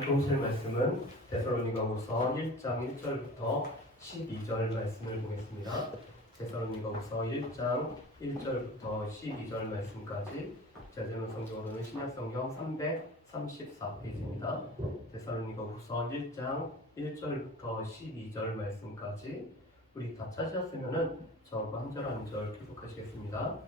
보실 말씀은 데살로니가후서 1장 1절부터 12절 말씀을 보겠습니다. 데살로니가후서 1장 1절부터 12절 말씀까지 제재문 성경으로는 신약성경 334페이지입니다. 데살로니가후서 1장 1절부터 12절 말씀까지 우리 다 찾으셨으면은 저하고 한 절 한 절 계속하시겠습니다.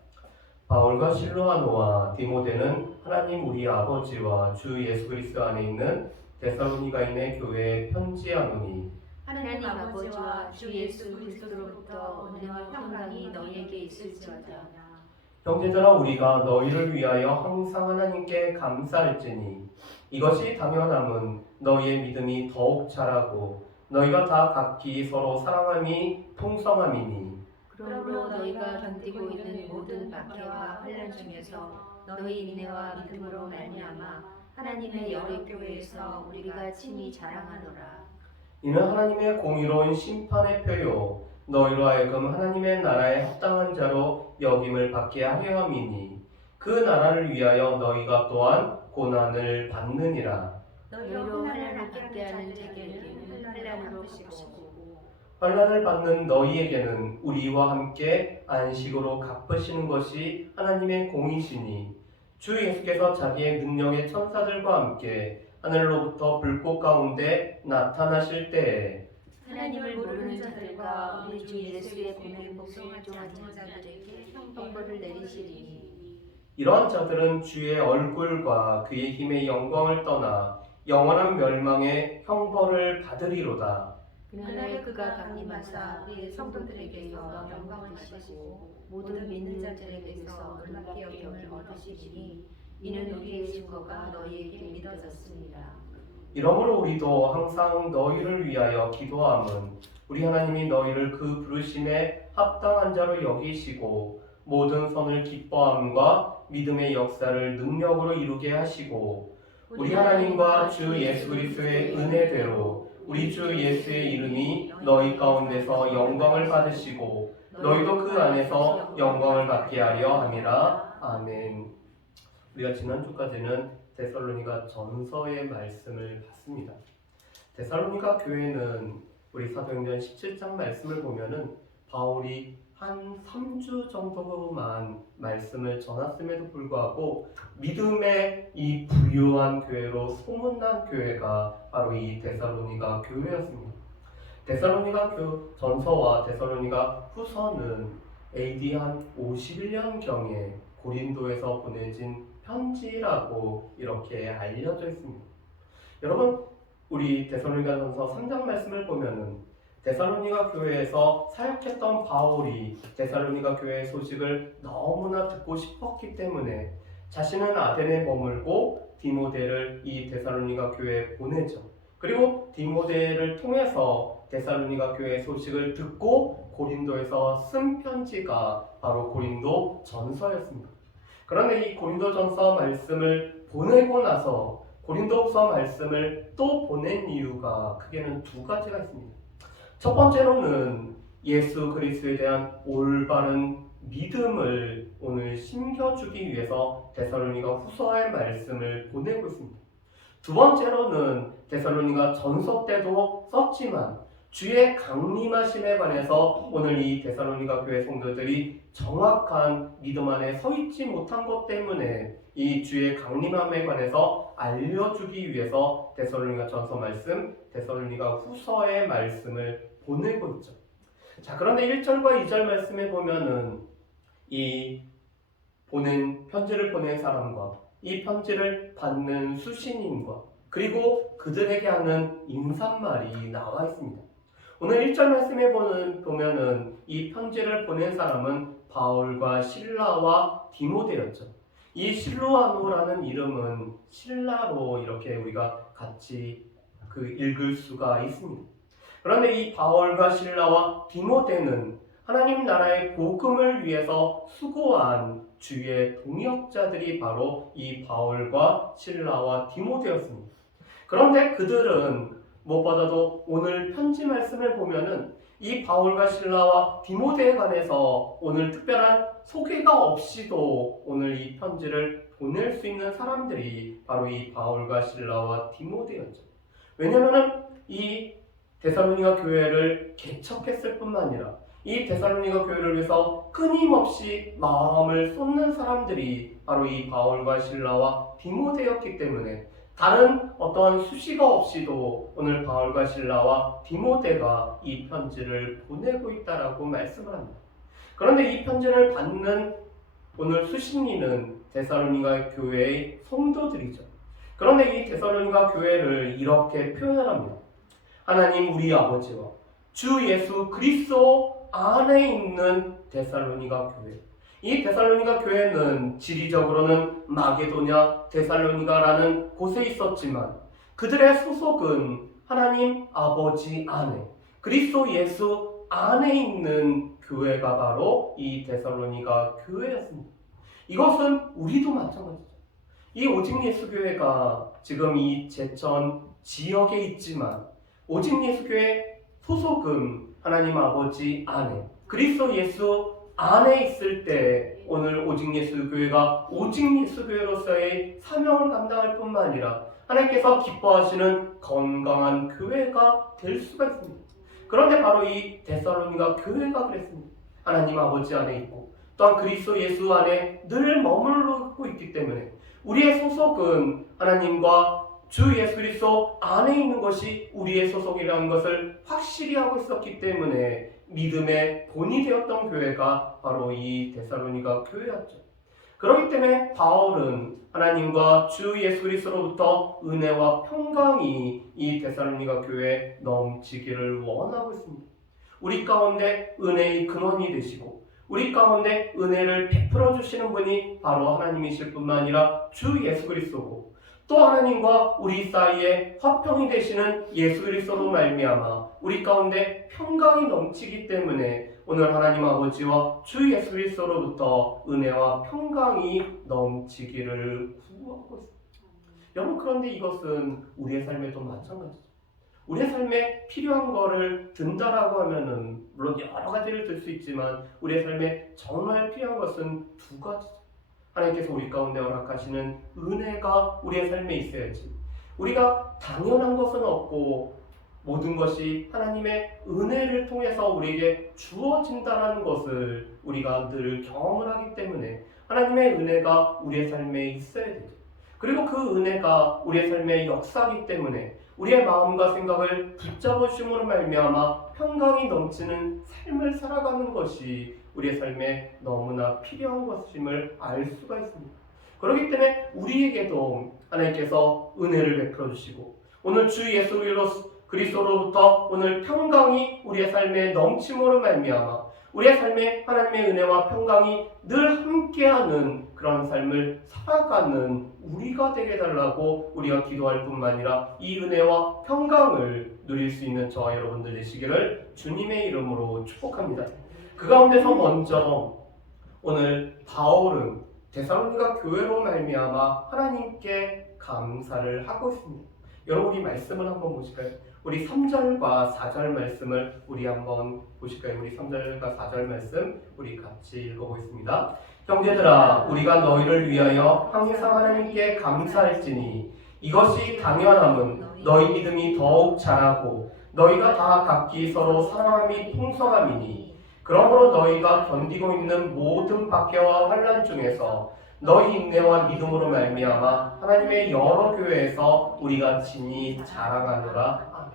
바울과 실로아노와 디모데는 하나님 우리 아버지와 주 예수 그리스도 안에 있는 데살로니가인의 교회에 편지하노니 하나님 아버지와 주 예수 그리스도로부터 은혜와 평강이 너희에게 있을지어다. 형제들아 우리가 너희를 위하여 항상 하나님께 감사할지니 이것이 당연함은 너희의 믿음이 더욱 자라고 너희가 다 각기 서로 사랑함이 통성함이니 그러므로 너희가 견디고 있는 모든 박해와 환난 중에서 너희 인내와 믿음으로 말미암아 하나님의 여러 교회에서 우리가 친히 자랑하노라. 이는 하나님의 공의로운 심판의 표요 너희로 하여금 하나님의 나라에 합당한 자로 여김을 받게 하려 함이니 그 나라를 위하여 너희가 또한 고난을 받느니라. 너희로 환난을 받게 하는 자에게는 환난으로 갚으시고 환난을 받는 너희에게는 우리와 함께 안식으로 갚으시는 것이 하나님의 공이시니 주 예수께서 자기의 능력의 천사들과 함께 하늘로부터 불꽃 가운데 나타나실 때에 하나님을 모르는 자들과 우리 주 예수의 공의 복음을 종하는 자들에게 형벌을 내리시리니 이러한 자들은 주의 얼굴과 그의 힘의 영광을 떠나 영원한 멸망의 형벌을 받으리로다. 그날에 그가 강림하사 우리의 성도들에게서 영광을 주시고 모든 믿는 자들에게서 놀랍게 여김을 얻으시리니 이는 우리의 증거가 너희에게 믿어졌습니다. 이러므로 우리도 항상 너희를 위하여 기도함은 우리 하나님이 너희를 그 부르심에 합당한 자로 여기시고 모든 선을 기뻐함과 믿음의 역사를 능력으로 이루게 하시고 우리 하나님과 주 예수 그리스도의 은혜대로 우리 주 예수의 이름이 너희 가운데서 영광을 받으시고 너희도 그 안에서 영광을 받게 하려 함이라. 아멘. 우리가 지난주까지는 데살로니가 전서의 말씀을 봤습니다. 데살로니가 교회는 우리 사도행전 17장 말씀을 보면은 바울이 한 3주 정도만 말씀을 전했음에도 불구하고 믿음의 이 부유한 교회로 소문난 교회가 바로 이 데살로니가 교회였습니다. 데살로니가 전서와 데살로니가 후서는 AD 한 51년경에 고린도에서 보내진 편지라고 이렇게 알려져 있습니다. 여러분, 우리 데살로니가 전서 3장 말씀을 보면은 데살로니가 교회에서 사역했던 바울이 데살로니가 교회의 소식을 너무나 듣고 싶었기 때문에 자신은 아덴에 머물고 디모데를 이 데살로니가 교회에 보내죠. 그리고 디모데를 통해서 데살로니가 교회의 소식을 듣고 고린도에서 쓴 편지가 바로 고린도 전서였습니다. 그런데 이 고린도 전서 말씀을 보내고 나서 고린도후서 말씀을 또 보낸 이유가 크게는 두 가지가 있습니다. 첫 번째로는 예수 그리스도에 대한 올바른 믿음을 오늘 심겨주기 위해서 데살로니가 후서의 말씀을 보내고 있습니다. 두 번째로는 데살로니가 전서 때도 썼지만 주의 강림하심에 관해서 오늘 이 데살로니가 교회 성도들이 정확한 믿음 안에 서 있지 못한 것 때문에 이 주의 강림함에 관해서 알려주기 위해서 데살로니가 전서 말씀, 데살로니가 후서의 말씀을 보내고 있죠. 자, 그런데 1절과 2절 말씀에 보면은 이 편지를 보낸 사람과 이 편지를 받는 수신인과 그리고 그들에게 하는 인사말이 나와 있습니다. 오늘 1절 말씀에 보면은 이 편지를 보낸 사람은 바울과 실라와 디모데였죠. 이 실로아노라는 이름은 신라로 이렇게 우리가 같이 읽을 수가 있습니다. 그런데 이 바울과 실라와 디모데는 하나님 나라의 복음을 위해서 수고한 주의 동역자들이 바로 이 바울과 실라와 디모데였습니다. 그런데 그들은 무엇보다도 오늘 편지 말씀을 보면은 이 바울과 실라와 디모데에 관해서 오늘 특별한 소개가 없이도 오늘 이 편지를 보낼 수 있는 사람들이 바로 이 바울과 실라와 디모데였죠. 왜냐하면 이 데살로니가 교회를 개척했을 뿐만 아니라 이 데살로니가 교회를 위해서 끊임없이 마음을 쏟는 사람들이 바로 이 바울과 실라와 디모데였기 때문에 다른 어떠한 수식어 없이도 오늘 바울과 실라와 디모데가 이 편지를 보내고 있다라고 말씀을 합니다. 그런데 이 편지를 받는 오늘 수신인은 데살로니가 교회의 성도들이죠. 그런데 이 데살로니가 교회를 이렇게 표현을 합니다. 하나님 우리 아버지와 주 예수 그리스도 안에 있는 데살로니가 교회. 이 데살로니가 교회는 지리적으로는 마게도냐 데살로니가라는 곳에 있었지만 그들의 소속은 하나님 아버지 안에 그리스도 예수 안에 있는 교회가 바로 이 데살로니가 교회였습니다. 이것은 우리도 마찬가지죠. 이 오직 예수 교회가 지금 이 제천 지역에 있지만 오직 예수 교회 소속은 하나님 아버지 안에 그리스도 예수 안에 있을 때 오늘 오직 예수 교회가 오직 예수 교회로서의 사명을 감당할 뿐만 아니라 하나님께서 기뻐하시는 건강한 교회가 될 수가 있습니다. 그런데 바로 이 데살로니가 교회가 그랬습니다. 하나님 아버지 안에 있고 또한 그리스도 예수 안에 늘 머무르고 있기 때문에 우리의 소속은 하나님과 주 예수 그리스도 안에 있는 것이 우리의 소속이라는 것을 확실히 하고 있었기 때문에 믿음의 본이 되었던 교회가 바로 이 데살로니가 교회였죠. 그렇기 때문에 바울은 하나님과 주 예수 그리스도로부터 은혜와 평강이 이 데살로니가 교회에 넘치기를 원하고 있습니다. 우리 가운데 은혜의 근원이 되시고 우리 가운데 은혜를 베풀어 주시는 분이 바로 하나님이실 뿐만 아니라 주 예수 그리스도고 또 하나님과 우리 사이에 화평이 되시는 예수 그리스도로 말미암아 우리 가운데 평강이 넘치기 때문에 오늘 하나님 아버지와 주 예수 그리스도로부터 은혜와 평강이 넘치기를 구하고 있습니다. 여러분 그런데 이것은 우리의 삶에도 마찬가지죠. 우리의 삶에 필요한 거를 든다라고 하면은 물론 여러 가지를 들 수 있지만 우리의 삶에 정말 필요한 것은 두 가지죠. 하나님께서 우리 가운데 허락하시는 은혜가 우리의 삶에 있어야지. 우리가 당연한 것은 없고 모든 것이 하나님의 은혜를 통해서 우리에게 주어진다는 것을 우리가 늘 경험을 하기 때문에 하나님의 은혜가 우리의 삶에 있어야 되죠. 그리고 그 은혜가 우리의 삶의 역사이기 때문에 우리의 마음과 생각을 붙잡으심으로 말미암아 평강이 넘치는 삶을 살아가는 것이 우리의 삶에 너무나 필요한 것임을 알 수가 있습니다. 그렇기 때문에 우리에게도 하나님께서 은혜를 베풀어 주시고 오늘 주 예수 그리스도로부터 오늘 평강이 우리의 삶에 넘침으로 말미암아 우리의 삶에 하나님의 은혜와 평강이 늘 함께하는 그런 삶을 살아가는 우리가 되게 달라고 우리가 기도할 뿐만 아니라 이 은혜와 평강을 누릴 수 있는 저와 여러분들 되시기를 주님의 이름으로 축복합니다. 그 가운데서 먼저 오늘 바울은 데살로니가 교회로 말미암아 하나님께 감사를 하고 있습니다. 여러분 이 말씀을 한번 보실까요? 우리 3절과 4절 말씀을 우리 한번 보실까요? 우리 3절과 4절 말씀 우리 같이 읽어보겠습니다. 형제들아 우리가 너희를 위하여 항상 하나님께 감사할지니 이것이 당연함은 너희 믿음이 더욱 자라고 너희가 다 각기 서로 사랑함이 풍성함이니 그러므로 너희가 견디고 있는 모든 박해와 환난 중에서 너희 인내와 믿음으로 말미암아 하나님의 여러 교회에서 우리가 친히 자랑하노라. 아멘.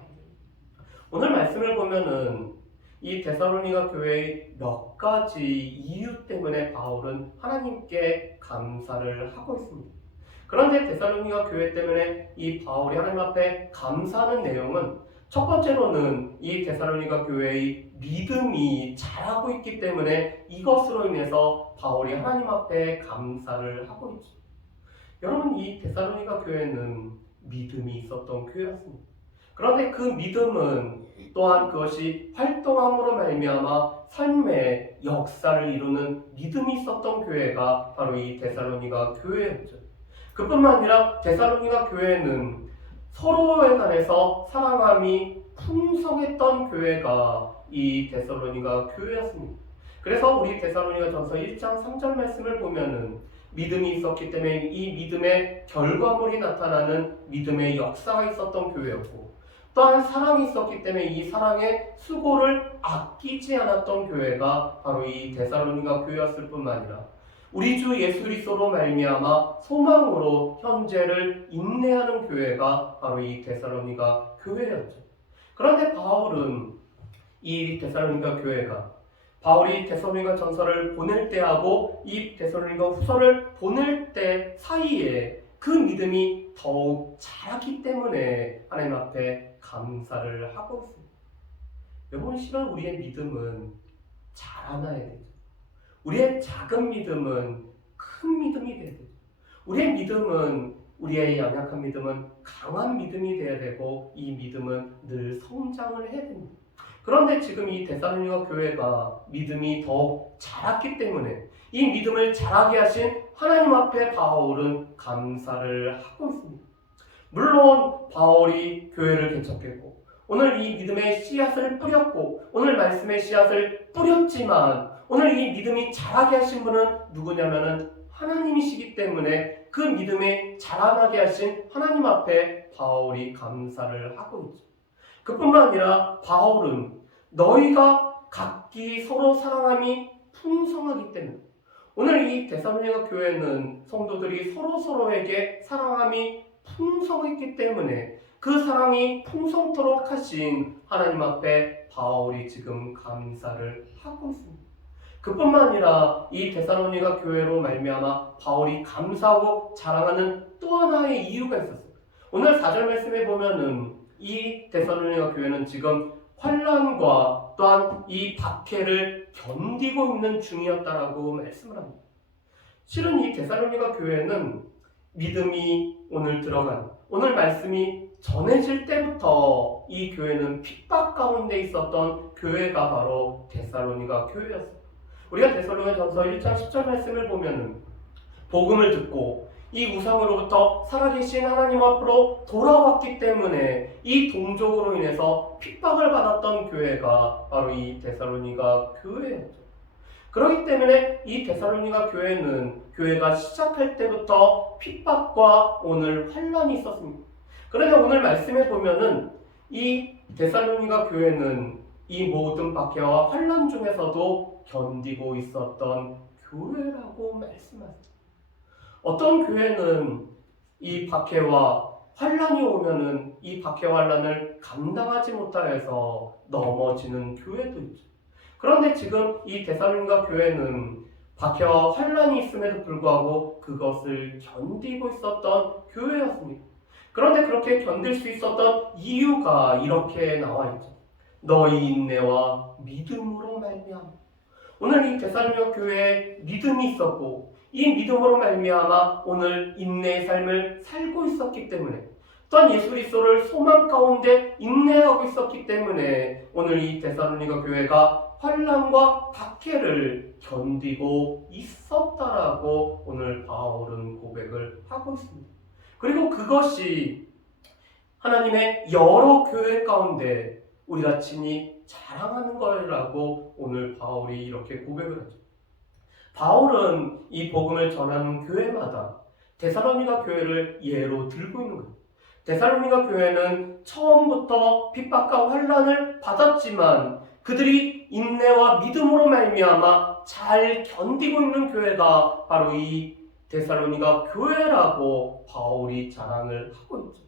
오늘 말씀을 보면은 이 데살로니가 교회의 몇 가지 이유 때문에 바울은 하나님께 감사를 하고 있습니다. 그런데 데살로니가 교회 때문에 이 바울이 하나님 앞에 감사하는 내용은 첫 번째로는 이 데살로니가 교회의 믿음이 자라고 있기 때문에 이것으로 인해서 바울이 하나님 앞에 감사를 하고 있죠. 여러분 이 데살로니가 교회는 믿음이 있었던 교회였습니다. 그런데 그 믿음은 또한 그것이 활동함으로 말미암아 삶의 역사를 이루는 믿음이 있었던 교회가 바로 이 데살로니가 교회였죠. 그뿐만 아니라 데살로니가 교회는 서로에 관해서 사랑함이 풍성했던 교회가 이 데살로니가 교회였습니다. 그래서 우리 데살로니가 전서 1장 3절 말씀을 보면은 믿음이 있었기 때문에 이 믿음의 결과물이 나타나는 믿음의 역사가 있었던 교회였고, 또한 사랑이 있었기 때문에 이 사랑의 수고를 아끼지 않았던 교회가 바로 이 데살로니가 교회였을 뿐만 아니라 우리 주 예수 그리스도로 말미암아 소망으로 현재를 인내하는 교회가 바로 이 데살로니가 교회였죠. 그런데 바울은 이 데살로니가 교회가 바울이 데살로니가 전서를 보낼 때하고 이 데살로니가 후서를 보낼 때 사이에 그 믿음이 더욱 자랐기 때문에 하나님 앞에 감사를 하고 있습니다. 여러분, 실은 우리의 믿음은 자라나야 되죠. 우리의 작은 믿음은 큰 믿음이 돼야 되죠. 우리의 믿음은, 우리의 연약한 믿음은 강한 믿음이 돼야 되고, 이 믿음은 늘 성장을 해야 됩니다. 그런데 지금 이 데살로니가 교회가 믿음이 더욱 자랐기 때문에 이 믿음을 자라게 하신 하나님 앞에 바울은 감사를 하고 있습니다. 물론 바울이 교회를 개척했고 오늘 이 믿음의 씨앗을 뿌렸고 오늘 말씀의 씨앗을 뿌렸지만 오늘 이 믿음이 자라게 하신 분은 누구냐면은 하나님이시기 때문에 그 믿음이 자라나게 하신 하나님 앞에 바울이 감사를 하고 있죠. 그뿐만 아니라 바울은 너희가 각기 서로 사랑함이 풍성하기 때문에 오늘 이 데살로니가 교회는 성도들이 서로에게 사랑함이 풍성했기 때문에 그 사랑이 풍성토록 하신 하나님 앞에 바울이 지금 감사를 하고 있습니다. 그뿐만 아니라 이 데살로니가 교회로 말미암아 바울이 감사하고 자랑하는 또 하나의 이유가 있었어요. 오늘 4절 말씀에 보면은 이 데살로니가 교회는 지금 환난과 또한 이 박해를 견디고 있는 중이었다라고 말씀을 합니다. 실은 이 데살로니가 교회는 믿음이 오늘 말씀이 전해질 때부터 이 교회는 핍박 가운데 있었던 교회가 바로 데살로니가 교회였습니다. 우리가 데살로니가 전서 1장 10절 말씀을 보면은 복음을 듣고 이 우상으로부터 살아계신 하나님 앞으로 돌아왔기 때문에 이 동족으로 인해서 핍박을 받았던 교회가 바로 이 데살로니가 교회였죠. 그렇기 때문에 이 데살로니가 교회는 교회가 시작할 때부터 핍박과 오늘 환난이 있었습니다. 그런데 오늘 말씀에 보면은 이 데살로니가 교회는 이 모든 박해와 환난 중에서도 견디고 있었던 교회라고 말씀하십니다. 어떤 교회는 이 박해와 환난이 오면은 이 박해와 환난을 감당하지 못하여서 넘어지는 교회도 있죠. 그런데 지금 이 데살로니가 교회는 박해와 환난이 있음에도 불구하고 그것을 견디고 있었던 교회였습니다. 그런데 그렇게 견딜 수 있었던 이유가 이렇게 나와 있죠. 너희 인내와 믿음으로 말미암아. 오늘 이 데살로니가 교회에 믿음이 있었고 이 믿음으로 말미암아 오늘 인내의 삶을 살고 있었기 때문에 또한 예수 그리스도를 소망 가운데 인내하고 있었기 때문에 오늘 이 데살로니가 교회가 환난과 박해를 견디고 있었다라고 오늘 바울은 고백을 하고 있습니다. 그리고 그것이 하나님의 여러 교회 가운데 우리가 친히 자랑하는 거라고 오늘 바울이 이렇게 고백을 하죠. 바울은 이 복음을 전하는 교회마다 데살로니가 교회를 예로 들고 있는 거예요. 데살로니가 교회는 처음부터 핍박과 환난을 받았지만 그들이 인내와 믿음으로 말미암아 잘 견디고 있는 교회가 바로 이 데살로니가 교회라고 바울이 자랑을 하고 있죠.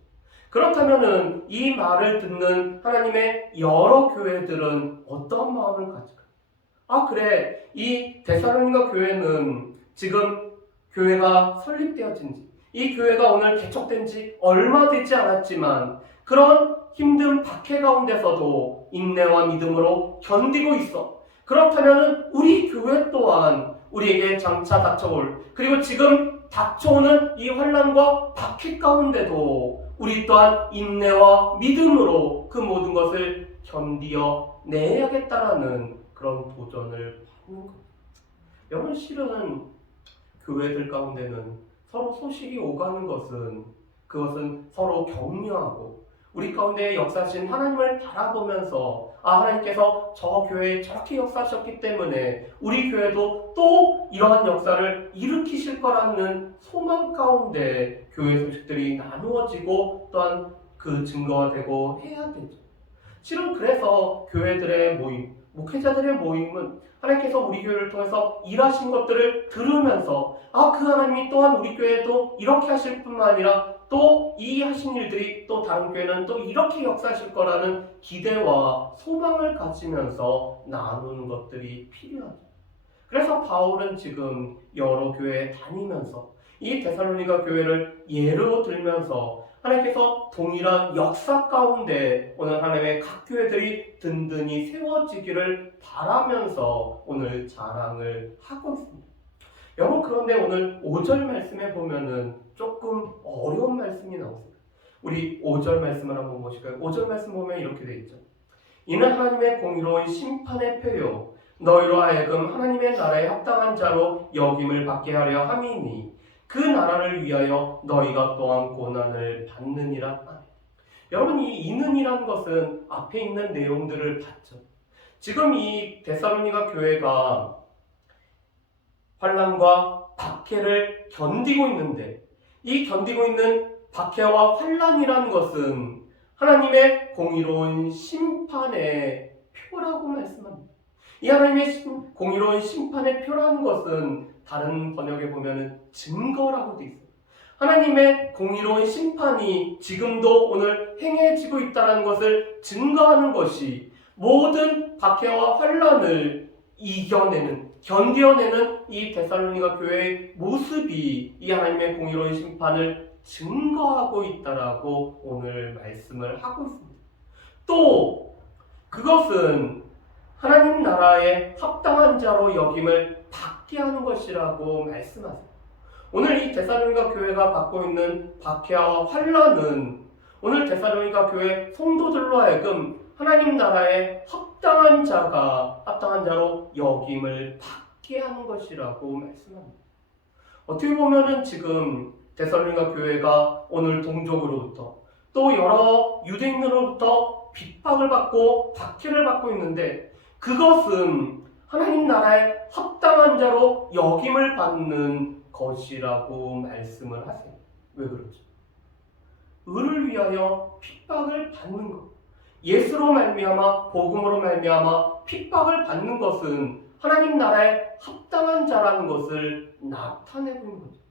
그렇다면은 이 말을 듣는 하나님의 여러 교회들은 어떤 마음을 가질까요? 그래, 이 데살로니가 교회는 지금 교회가 설립되어진 지, 이 교회가 오늘 개척된 지 얼마 되지 않았지만 그런 힘든 박해 가운데서도 인내와 믿음으로 견디고 있어. 그렇다면 우리 교회 또한 우리에게 장차 닥쳐올, 그리고 지금 닥쳐오는 이 환난과 박해 가운데도 우리 또한 인내와 믿음으로 그 모든 것을 견디어 내야겠다라는 그런 도전을 받는 것. 여러분, 실은 교회들 가운데는 서로 소식이 오가는 것은 그것은 서로 격려하고 우리 가운데 역사하신 하나님을 바라보면서 하나님께서 저 교회에 저렇게 역사하셨기 때문에 우리 교회도 또 이러한 역사를 일으키실 거라는 소망 가운데 교회 소식들이 나누어지고 또한 그 증거가 되고 해야 되죠. 실은 그래서 교회들의 모임, 목회자들의 모임은 하나님께서 우리 교회를 통해서 일하신 것들을 들으면서 그 하나님이 또한 우리 교회도 이렇게 하실 뿐만 아니라 또 이 하신 일들이 또 다른 교회는 또 이렇게 역사하실 거라는 기대와 소망을 가지면서 나누는 것들이 필요하죠. 그래서 바울은 지금 여러 교회에 다니면서 이 데살로니가 교회를 예로 들면서 하나님께서 동일한 역사 가운데 오늘 하나님의 각 교회들이 든든히 세워지기를 바라면서 오늘 자랑을 하고 있습니다. 여러분, 그런데 오늘 5절 말씀에 보면은 조금 어려운 말씀이 나오습니다. 우리 5절 말씀을 한번 보실까요? 5절 말씀 보면 이렇게 되어 있죠. 이는 하나님의 공의로운 심판의 표요 너희로 하여금 하나님의 나라에 합당한 자로 여김을 받게 하려 함이니 그 나라를 위하여 너희가 또한 고난을 받느니라. 여러분, 이 이는이라는 것은 앞에 있는 내용들을 봤죠. 지금 이 데살로니가 교회가 환난과 박해를 견디고 있는데 이 견디고 있는 박해와 환난이라는 것은 하나님의 공의로운 심판의 표라고 말씀합니다. 이 하나님의 공의로운 심판의 표라는 것은 다른 번역에 보면 증거라고 되어 있어요. 하나님의 공의로운 심판이 지금도 오늘 행해지고 있다는 것을 증거하는 것이 모든 박해와 환난을 견뎌내는 이 데살로니가 교회의 모습이 이 하나님의 공의로운 심판을 증거하고 있다라고 오늘 말씀을 하고 있습니다. 또 그것은 하나님 나라에 합당한 자로 여김을 받게 하는 것이라고 말씀하세요. 오늘 이 데살로니가 교회가 받고 있는 박해와 환난은 오늘 데살로니가 교회 성도들로 하여금 하나님 나라에 합당한 자로 여김을 받게 하는 것이라고 말씀합니다. 어떻게 보면은 지금 데살로니가 교회가 오늘 동족으로부터 또 여러 유대인으로부터 핍박을 받고 박해를 받고 있는데 그것은 하나님 나라에 합당한 자로 여김을 받는 것이라고 말씀을 하세요. 왜 그렇죠? 의를 위하여 핍박을 받는 것, 예수로 말미암아 복음으로 말미암아 핍박을 받는 것은 하나님 나라에 합당한 자라는 것을 나타내고 있는 거죠.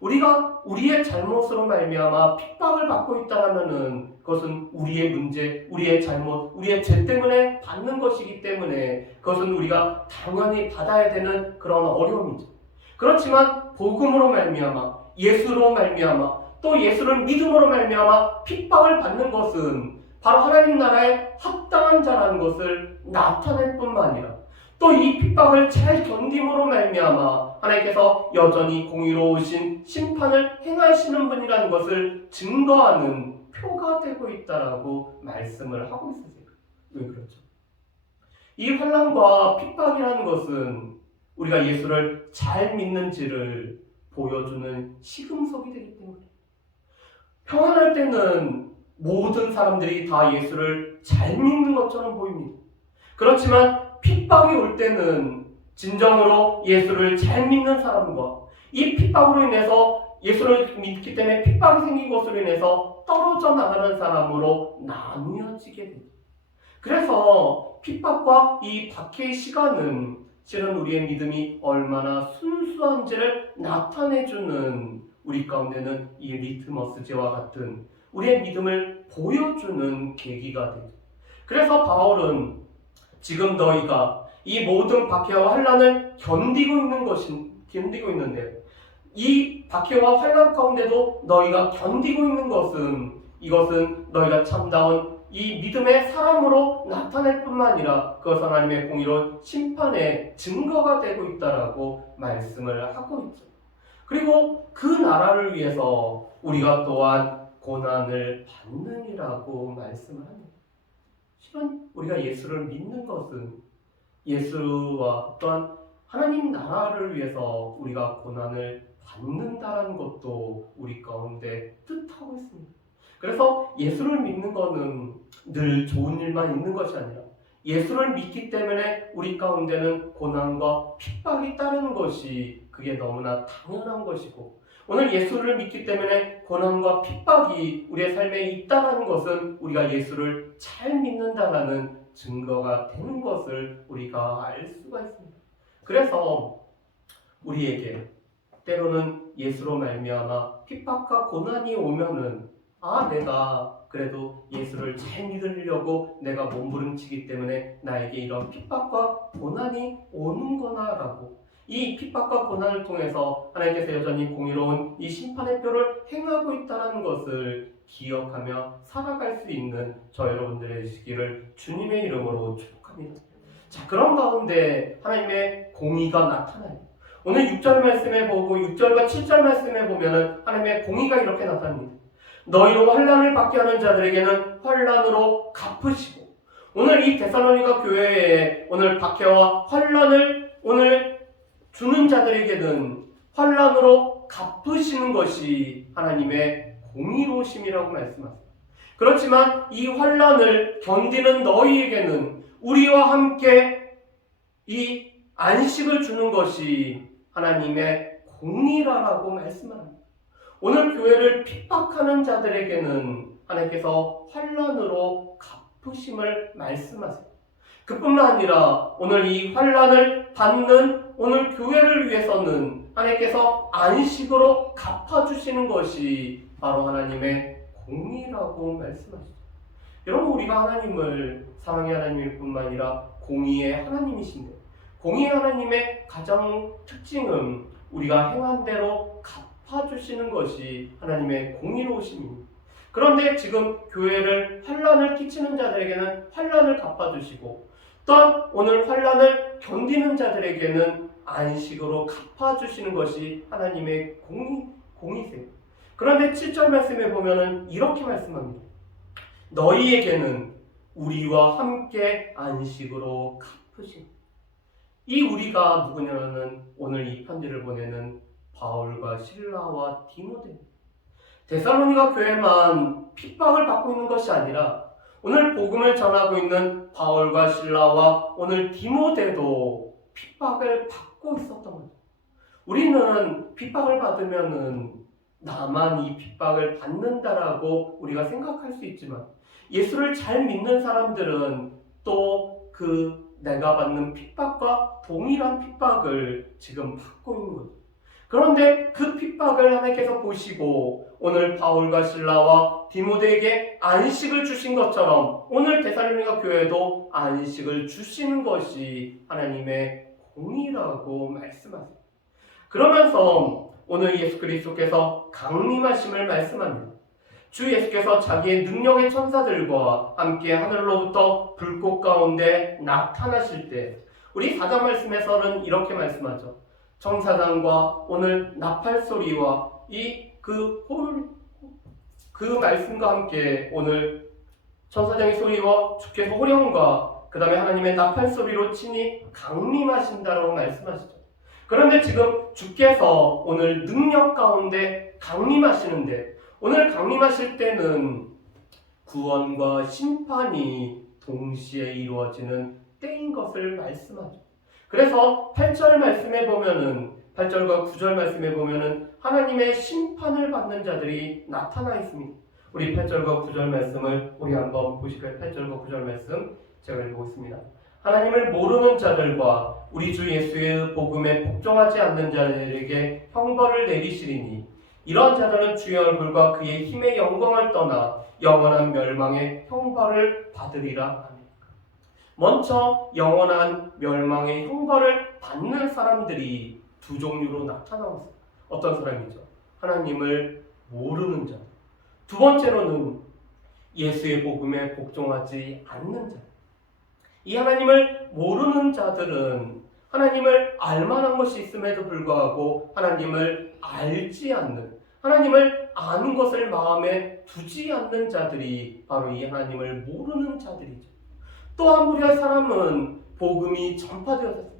우리가 우리의 잘못으로 말미암아 핍박을 받고 있다면은 그것은 우리의 문제, 우리의 잘못, 우리의 죄 때문에 받는 것이기 때문에 그것은 우리가 당연히 받아야 되는 그런 어려움이죠. 그렇지만 복음으로 말미암아, 예수로 말미암아, 또 예수를 믿음으로 말미암아 핍박을 받는 것은 바로 하나님 나라에 합당한 자라는 것을 나타낼 뿐만 아니라 또 이 핍박을 잘 견딤으로 말미암아 하나님께서 여전히 공의로우신 심판을 행하시는 분이라는 것을 증거하는 표가 되고 있다라고 말씀을 하고 있으세요. 왜 그렇죠? 이 환난과 핍박이라는 것은 우리가 예수를 잘 믿는지를 보여주는 시금석이 되기 때문에 평안할 때는 모든 사람들이 다 예수를 잘 믿는 것처럼 보입니다. 그렇지만 핍박이 올 때는 진정으로 예수를 잘 믿는 사람과 이 핍박으로 인해서 예수를 믿기 때문에 핍박이 생긴 것으로 인해서 떨어져 나가는 사람으로 나누어지게 됩니다. 그래서 핍박과 이 박해의 시간은 실은 우리의 믿음이 얼마나 순수한지를 나타내주는 우리 가운데는 이 리트머스지와 같은 우리의 믿음을 보여주는 계기가 되죠. 그래서 바울은 지금 너희가 이 모든 박해와 환난을 견디고 있는데 이 박해와 환난 가운데도 너희가 견디고 있는 것은 이것은 너희가 참다운 이 믿음의 사람으로 나타낼 뿐만 아니라 그것은 하나님의 공의로운 심판의 증거가 되고 있다라고 말씀을 하고 있죠. 그리고 그 나라를 위해서 우리가 또한 고난을 받느니라고 말씀을 합니다. 실은 우리가 예수를 믿는 것은 예수와 또한 하나님 나라를 위해서 우리가 고난을 받는다는 것도 우리 가운데 뜻하고 있습니다. 그래서 예수를 믿는 거는 늘 좋은 일만 있는 것이 아니라 예수를 믿기 때문에 우리 가운데는 고난과 핍박이 따르는 것이 그게 너무나 당연한 것이고, 오늘 예수를 믿기 때문에 고난과 핍박이 우리의 삶에 있다는 것은 우리가 예수를 잘 믿는다라는 증거가 되는 것을 우리가 알 수가 있습니다. 그래서 우리에게 때로는 예수로 말미암아 핍박과 고난이 오면은 내가 그래도 예수를 잘 믿으려고 내가 몸부림치기 때문에 나에게 이런 핍박과 고난이 오는구나 라고, 이 핍박과 고난을 통해서 하나님께서 여전히 공의로운 이 심판의 표를 행하고 있다는 것을 기억하며 살아갈 수 있는 저 여러분들의 되시기를 주님의 이름으로 축복합니다. 자, 그런 가운데 하나님의 공의가 나타나요. 오늘 6절 말씀에 보고 6절과 7절 말씀에 보면은 하나님의 공의가 이렇게 나타납니다. 너희로 환난을 받게 하는 자들에게는 환난으로 갚으시고, 오늘 이 데살로니가 교회에 오늘 박해와 환난을 오늘 주는 자들에게는 환난으로 갚으시는 것이 하나님의 공의로우심이라고 말씀하세요. 그렇지만 이 환난을 견디는 너희에게는 우리와 함께 이 안식을 주는 것이 하나님의 공의라고 말씀합니다. 오늘 교회를 핍박하는 자들에게는 하나님께서 환난으로 갚으심을 말씀하세요. 그뿐만 아니라 오늘 이 환난을 받는 오늘 교회를 위해서는 하나님께서 안식으로 갚아주시는 것이 바로 하나님의 공의라고 말씀하시죠. 여러분, 우리가 하나님을 사랑의 하나님일 뿐만 아니라 공의의 하나님이신데, 공의의 하나님의 가장 특징은 우리가 행한 대로 갚아주시는 것이 하나님의 공의로우심입니다. 그런데 지금 교회를 환난을 끼치는 자들에게는 환난을 갚아주시고, 또한 오늘 환난을 견디는 자들에게는 안식으로 갚아주시는 것이 하나님의 공의세요. 그런데 7절 말씀에 보면은 이렇게 말씀합니다. 너희에게는 우리와 함께 안식으로 갚으신. 이 우리가 누구냐면 오늘 이 편지를 보내는 바울과 실라와 디모데입니다. 데살로니가 교회만 핍박을 받고 있는 것이 아니라 오늘 복음을 전하고 있는 바울과 실라와 오늘 디모데도 핍박을 받고 있었던 거죠. 우리는 핍박을 받으면은 나만 이 핍박을 받는다라고 우리가 생각할 수 있지만, 예수를 잘 믿는 사람들은 또 내가 받는 핍박과 동일한 핍박을 지금 받고 있는 거죠. 그런데 그 핍박을 하나님께서 보시고 오늘 바울과 실라와 디모데에게 안식을 주신 것처럼 오늘 데살로니가 교회도 안식을 주시는 것이 하나님의 공의라고 말씀하세요. 그러면서 오늘 예수 그리스도께서 강림하심을 말씀합니다. 주 예수께서 자기의 능력의 천사들과 함께 하늘로부터 불꽃 가운데 나타나실 때, 우리 4장 말씀에서는 이렇게 말씀하죠. 청사장과 오늘 나팔 소리와 그 말씀과 함께 오늘 천사장의 소리와 주께서 호령과 그 다음에 하나님의 나팔 소리로 친히 강림하신다라고 말씀하시죠. 그런데 지금 주께서 오늘 능력 가운데 강림하시는데, 오늘 강림하실 때는 구원과 심판이 동시에 이루어지는 때인 것을 말씀하죠. 그래서 8절 말씀에 보면은 8절과 9절 말씀에 보면은 하나님의 심판을 받는 자들이 나타나 있습니다. 우리 8절과 9절 말씀을 우리 한번 보실까요? 8절과 9절 말씀 제가 읽어보겠습니다. 하나님을 모르는 자들과 우리 주 예수의 복음에 복종하지 않는 자들에게 형벌을 내리시리니 이런 자들은 주의 얼굴과 그의 힘의 영광을 떠나 영원한 멸망의 형벌을 받으리라. 먼저 영원한 멸망의 형벌을 받는 사람들이 두 종류로 나타나고 있습니다. 어떤 사람이죠? 하나님을 모르는 자. 두 번째로는 예수의 복음에 복종하지 않는 자. 이 하나님을 모르는 자들은 하나님을 알만한 것이 있음에도 불구하고 하나님을 알지 않는, 하나님을 아는 것을 마음에 두지 않는 자들이 바로 이 하나님을 모르는 자들이죠. 또 한 무리의 사람은 복음이 전파되었습니다.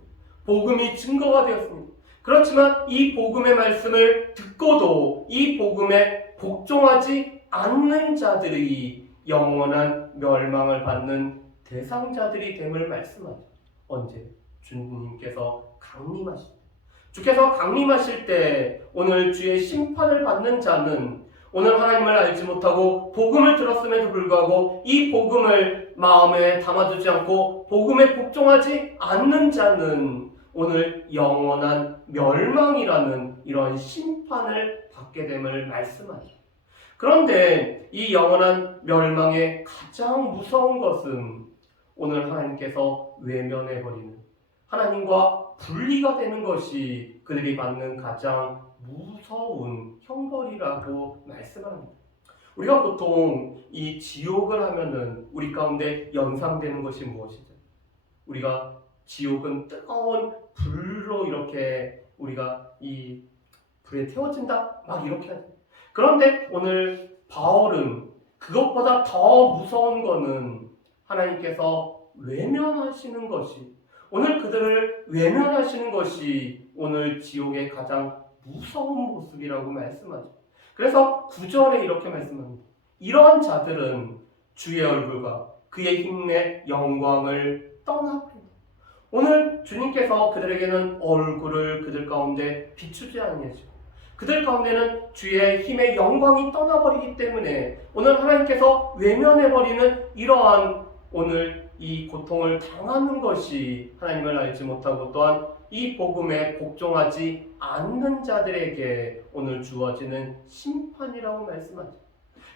복음이 증거가 되었습니다. 그렇지만 이 복음의 말씀을 듣고도 이 복음에 복종하지 않는 자들이 영원한 멸망을 받는 대상자들이 됨을 말씀하죠. 언제? 주님께서 강림하실 때. 주께서 강림하실 때 오늘 주의 심판을 받는 자는 오늘 하나님을 알지 못하고 복음을 들었음에도 불구하고 이 복음을 마음에 담아두지 않고 복음에 복종하지 않는 자는 오늘 영원한 멸망이라는 이러한 심판을 받게 됨을 말씀하죠. 그런데 이 영원한 멸망의 가장 무서운 것은 오늘 하나님께서 외면해버리는 하나님과 분리가 되는 것이 그들이 받는 가장 무서운 형벌이라고 말씀합니다. 우리가 보통 이 지옥을 하면은 우리 가운데 연상되는 것이 무엇이죠? 우리가 지옥은 뜨거운 불로 이렇게 우리가 이 불에 태워진다? 막 이렇게 하죠. 그런데 오늘 바울은 그것보다 더 무서운 거는 하나님께서 외면하시는 것이 오늘 그들을 외면하시는 것이 오늘 지옥의 가장 무서운 모습이라고 말씀하죠. 그래서 9절에 이렇게 말씀합니다. 이러한 자들은 주의 얼굴과 그의 힘의 영광을 떠나버린다. 오늘 주님께서 그들에게는 얼굴을 그들 가운데 비추지 아니하시고 그들 가운데는 주의 힘의 영광이 떠나버리기 때문에 오늘 하나님께서 외면해버리는 이러한 오늘 이 고통을 당하는 것이 하나님을 알지 못하고 또한 이 복음에 복종하지 않는 자들에게 오늘 주어지는 심판이라고 말씀하죠.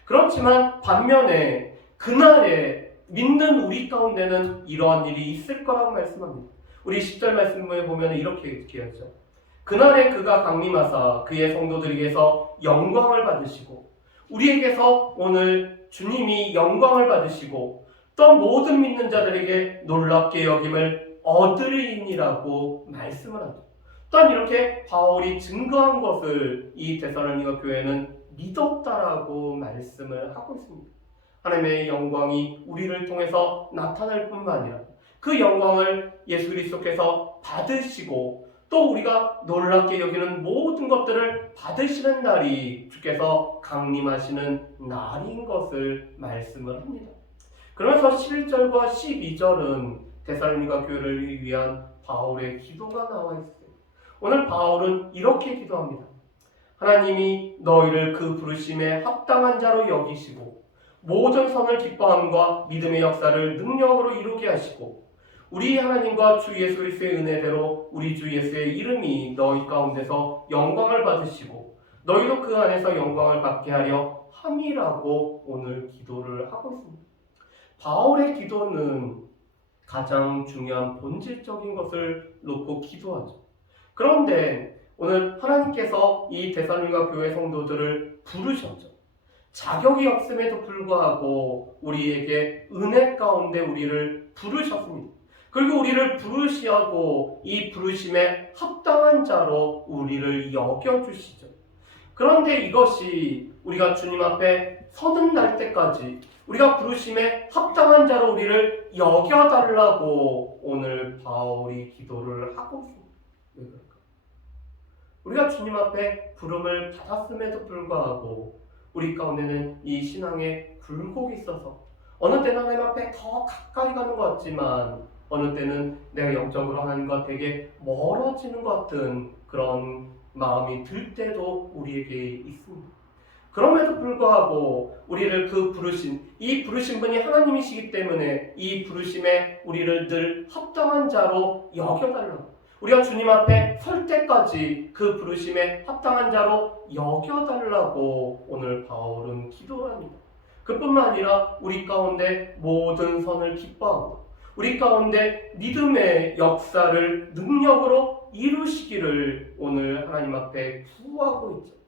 그렇지만 반면에 그날에 믿는 우리 가운데는 이러한 일이 있을 거라고 말씀합니다. 우리 10절 말씀에 보면 이렇게 얘기하죠. 그날에 그가 강림하사 그의 성도들에게서 영광을 받으시고 우리에게서 오늘 주님이 영광을 받으시고 또 모든 믿는 자들에게 놀랍게 여김을 얻으리니라고 말씀을 하죠. 또한 이렇게 바울이 증거한 것을 이 데살로니가 교회는 믿었다라고 말씀을 하고 있습니다. 하나님의 영광이 우리를 통해서 나타날 뿐만 아니라 그 영광을 예수 그리스도께서 받으시고 또 우리가 놀랍게 여기는 모든 것들을 받으시는 날이 주께서 강림하시는 날인 것을 말씀을 합니다. 그러면서 11절과 12절은 데살로니가 교회를 위한 바울의 기도가 나와 있어요. 오늘 바울은 이렇게 기도합니다. 하나님이 너희를 그 부르심에 합당한 자로 여기시고 모든 선을 기뻐함과 믿음의 역사를 능력으로 이루게 하시고 우리 하나님과 주 예수 그리스도의 은혜대로 우리 주 예수의 이름이 너희 가운데서 영광을 받으시고 너희도 그 안에서 영광을 받게 하려 함이라고 오늘 기도를 하고 있습니다. 바울의 기도는 가장 중요한 본질적인 것을 놓고 기도하죠. 그런데 오늘 하나님께서 이 데살로니가 교회 성도들을 부르셨죠. 자격이 없음에도 불구하고 우리에게 은혜 가운데 우리를 부르셨습니다. 그리고 우리를 부르시고 이 부르심에 합당한 자로 우리를 여겨주시죠. 그런데 이것이 우리가 주님 앞에 서는 날 때까지 우리가 부르심에 합당한 자로 우리를 여겨달라고 오늘 바울이 기도를 하고 있습니다. 왜 그럴까? 우리가 주님 앞에 부름을 받았음에도 불구하고 우리 가운데는 이 신앙에 굴곡이 있어서 어느 때는 하나님 앞에 더 가까이 가는 것 같지만 어느 때는 내가 영적으로 하나님과 되게 멀어지는 것 같은 그런 마음이 들 때도 우리에게 있습니다. 그럼에도 불구하고 우리를 그 부르신 이 부르신 분이 하나님이시기 때문에 이 부르심에 우리를 늘 합당한 자로 여겨달라고 우리가 주님 앞에 설 때까지 그 부르심에 합당한 자로 여겨달라고 오늘 바울은 기도를 합니다. 그뿐만 아니라 우리 가운데 모든 선을 기뻐하고 우리 가운데 믿음의 역사를 능력으로 이루시기를 오늘 하나님 앞에 구하고 있죠.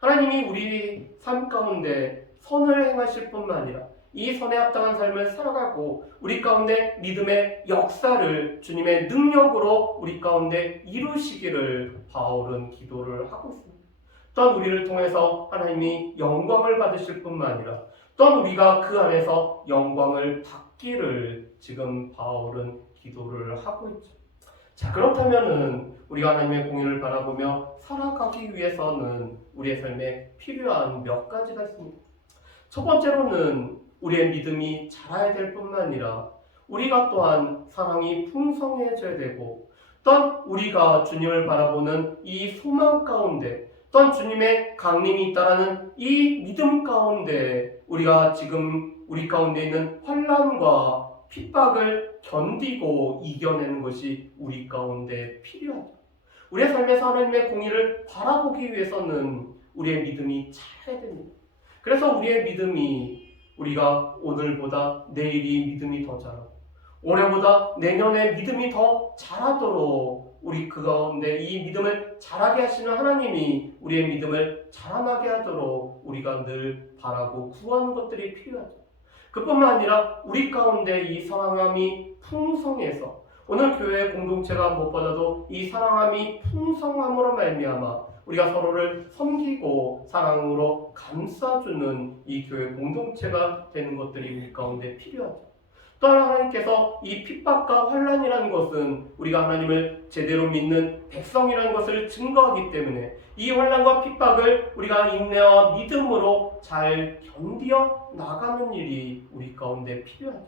하나님이 우리 삶 가운데 선을 행하실 뿐만 아니라 이 선에 합당한 삶을 살아가고 우리 가운데 믿음의 역사를 주님의 능력으로 우리 가운데 이루시기를 바울은 기도를 하고 있습니다. 또한 우리를 통해서 하나님이 영광을 받으실 뿐만 아니라 또한 우리가 그 안에서 영광을 받기를 지금 바울은 기도를 하고 있죠. 자, 그렇다면은 우리가 하나님의 공의를 바라보며 살아가기 위해서는 우리의 삶에 필요한 몇 가지가 있습니다. 첫 번째로는 우리의 믿음이 자라야 될 뿐만 아니라 우리가 또한 사랑이 풍성해져야 되고, 또한 우리가 주님을 바라보는 이 소망 가운데, 또한 주님의 강림이 있다라는 이 믿음 가운데 우리가 지금 우리 가운데 있는 환난과 핍박을 견디고 이겨내는 것이 우리 가운데 필요하다. 우리의 삶에서 하나님의 공의를 바라보기 위해서는 우리의 믿음이 자라야 됩니다. 그래서 우리의 믿음이 우리가 오늘보다 내일이 믿음이 더 자라고 올해보다 내년에 믿음이 더 자라도록 우리 그 가운데 이 믿음을 자라게 하시는 하나님이 우리의 믿음을 자라나게 하도록 우리가 늘 바라고 구하는 것들이 필요하죠. 그뿐만 아니라 우리 가운데 이 사랑함이 풍성해서 오늘 교회 공동체가 무엇보다도 이 사랑함이 풍성함으로 말미암아 우리가 서로를 섬기고 사랑으로 감싸주는 이 교회 공동체가 되는 것들이 우리 가운데 필요하죠. 또한 하나님께서 이 핍박과 환난이라는 것은 우리가 하나님을 제대로 믿는 백성이라는 것을 증거하기 때문에 이 환난과 핍박을 우리가 인내와 믿음으로 잘 견디어 나가는 일이 우리 가운데 필요하죠.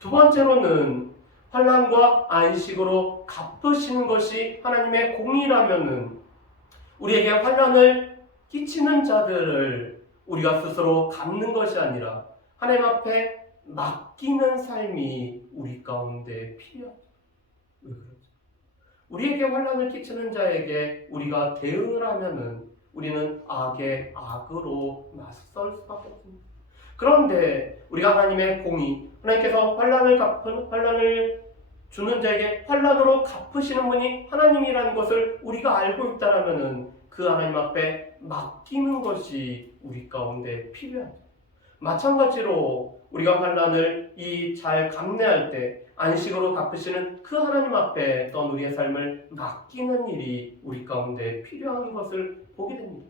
두 번째로는 환난과 안식으로 갚으시는 것이 하나님의 공의라면은 우리에게 환난을 끼치는 자들을 우리가 스스로 갚는 것이 아니라 하나님 앞에 맡기는 삶이 우리 가운데 필요하죠. 왜 그러죠? 우리에게 환난을 끼치는 자에게 우리가 대응을 하면은 우리는 악에 악으로 맞설 수밖에 없습니다. 그런데 우리가 하나님의 공의, 하나님께서 환난을 주는 자에게 환난으로 갚으시는 분이 하나님이라는 것을 우리가 알고 있다라면은 그 하나님 앞에 맡기는 것이 우리 가운데 필요하죠. 마찬가지로 우리가 환난을 잘 감내할 때 안식으로 갚으시는 그 하나님 앞에 또한 우리의 삶을 맡기는 일이 우리 가운데 필요한 것을 보게 됩니다.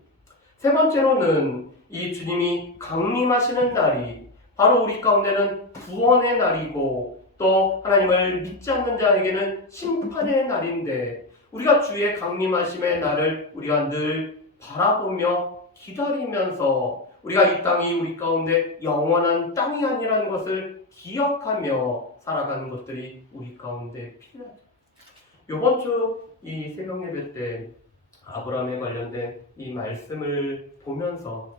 세 번째로는 이 주님이 강림하시는 날이 바로 우리 가운데는 구원의 날이고 또 하나님을 믿지 않는 자에게는 심판의 날인데 우리가 주의 강림하심의 날을 우리가 늘 바라보며 기다리면서 우리가 이 땅이 우리 가운데 영원한 땅이 아니라는 것을 기억하며 살아가는 것들이 우리 가운데 필요하죠. 이번 주 이 새벽 예배 때 아브라함에 관련된 이 말씀을 보면서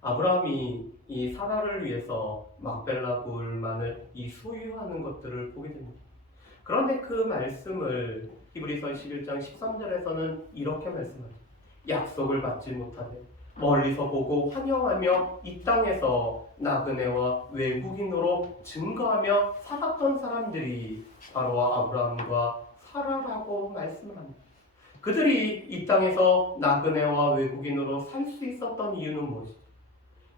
아브라함이 이 사라를 위해서 막벨라 굴만을 소유하는 것들을 보게 됩니다. 그런데 그 말씀을 히브리서 11장 13절에서는 이렇게 말씀합니다. 약속을 받지 못하되 멀리서 보고 환영하며 이 땅에서 나그네와 외국인으로 증거하며 살았던 사람들이 바로 아브라함과 사라라고 말씀을 합니다. 그들이 이 땅에서 나그네와 외국인으로 살 수 있었던 이유는 무엇이죠?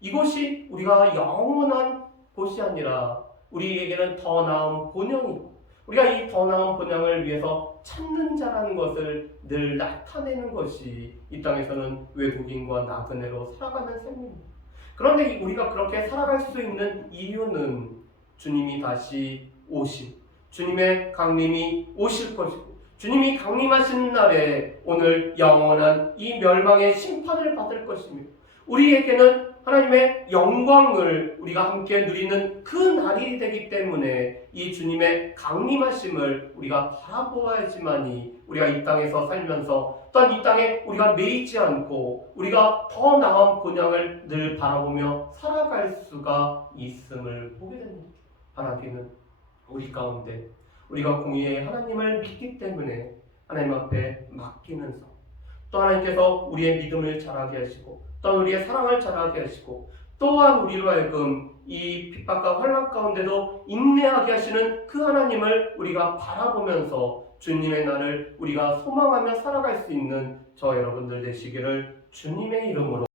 이곳이 우리가 영원한 곳이 아니라 우리에게는 더 나은 본향이고 우리가 이 더 나은 본향을 위해서 찾는 자라는 것을 늘 나타내는 것이 이 땅에서는 외국인과 나그네로 살아가는 삶입니다. 그런데 우리가 그렇게 살아갈 수 있는 이유는 주님이 다시 오심, 주님의 강림이 오실 것이고 주님이 강림하시는 날에 오늘 영원한 이 멸망의 심판을 받을 것입니다. 우리에게는 하나님의 영광을 우리가 함께 누리는 그 날이 되기 때문에 이 주님의 강림하심을 우리가 바라보아야지만이 우리가 이 땅에서 살면서 또한 이 땅에 우리가 매이지 않고 우리가 더 나은 본향을 늘 바라보며 살아갈 수가 있음을 보게 됩니다. 하나님은 우리 가운데 우리가 공의의 하나님을 믿기 때문에 하나님 앞에 맡기면서 또 하나님께서 우리의 믿음을 자라게 하시고 또한 우리의 사랑을 자라게 하시고 또한 우리로 하여금 이 핍박과 환난 가운데도 인내하게 하시는 그 하나님을 우리가 바라보면서 주님의 날을 우리가 소망하며 살아갈 수 있는 저 여러분들 되시기를 주님의 이름으로